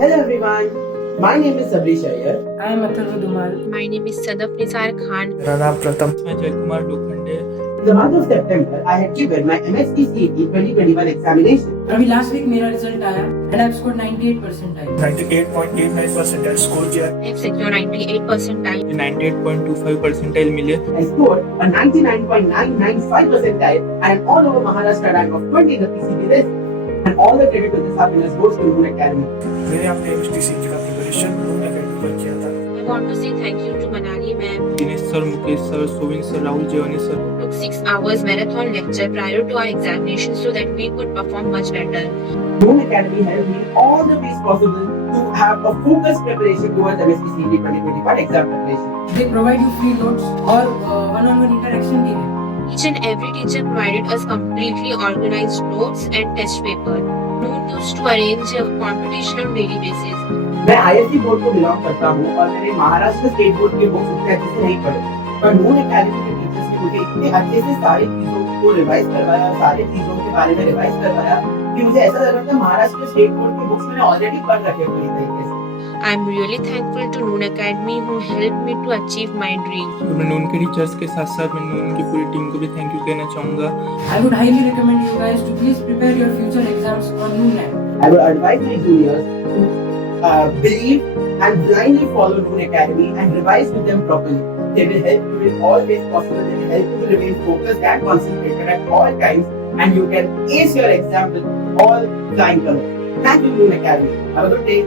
Hello everyone, my name is Ravi Sir. I am Atharva Dumal. My name is Sadaf Nisar Khan. In the month of September, I had given my MHT CET 2021 examination. अभी last week मेरा result आया and I've scored 98 percentile. 98.89 percentile score किया. I have secured 98 percentile. 98.25 percentile मिले. I scored a 99.995 percentile and an all over Maharashtra rank of 20 in the PCMB list. And all the credit to this happiness goes to Noon Academy. मैंने अपने MHTCET का preparation नून academy पर किया था. I want to say thank you to Manali ma'am. Dinesh sir, Mukesh sir, Sovin sir, Rahul Jewani sir. Took 6 hours marathon lecture prior to our examination so that we could perform much better. Noon Academy helped me all the ways possible to have a focused preparation towards MHT CET 2021 exam preparation. They provide you free notes और one-on-one interaction भी है. Each and every teacher provided us completely organized notes and test paper. Noon used to arrange a competition on daily basis. मैं ISC board को belong करता हूँ और मैंने Maharashtra state board के बुक्स उतने अच्छे से नहीं पढ़े, पर नून एकेडमी के टीचर्स ने मुझे इतने अच्छे से सारी चीजों को रिवाइज करवाया, सारी चीजों के बारे में रिवाइज करवाया कि मुझे ऐसा लग रहा था महाराष्ट्र स्टेट बोर्ड के बुक्स मैंने ऑलरेडी पढ़ रखे पूरी तरीके से. I am really thankful to Noon Academy who helped me to achieve my dream. तो मैं नून के टीचर्स के साथ साथ मैं नून की पूरी टीम को भी थैंक यू कहना चाहूँगा. I would highly recommend you guys to please prepare your future exams on Noon app. I would advise my juniors to believe and blindly follow Noon Academy and revise with them properly. They will help you in all ways possible. They will help you to remain focused and concentrated at all times, and you can ace your exam with all flying colors. Thank you, Noon Academy. Have a good day.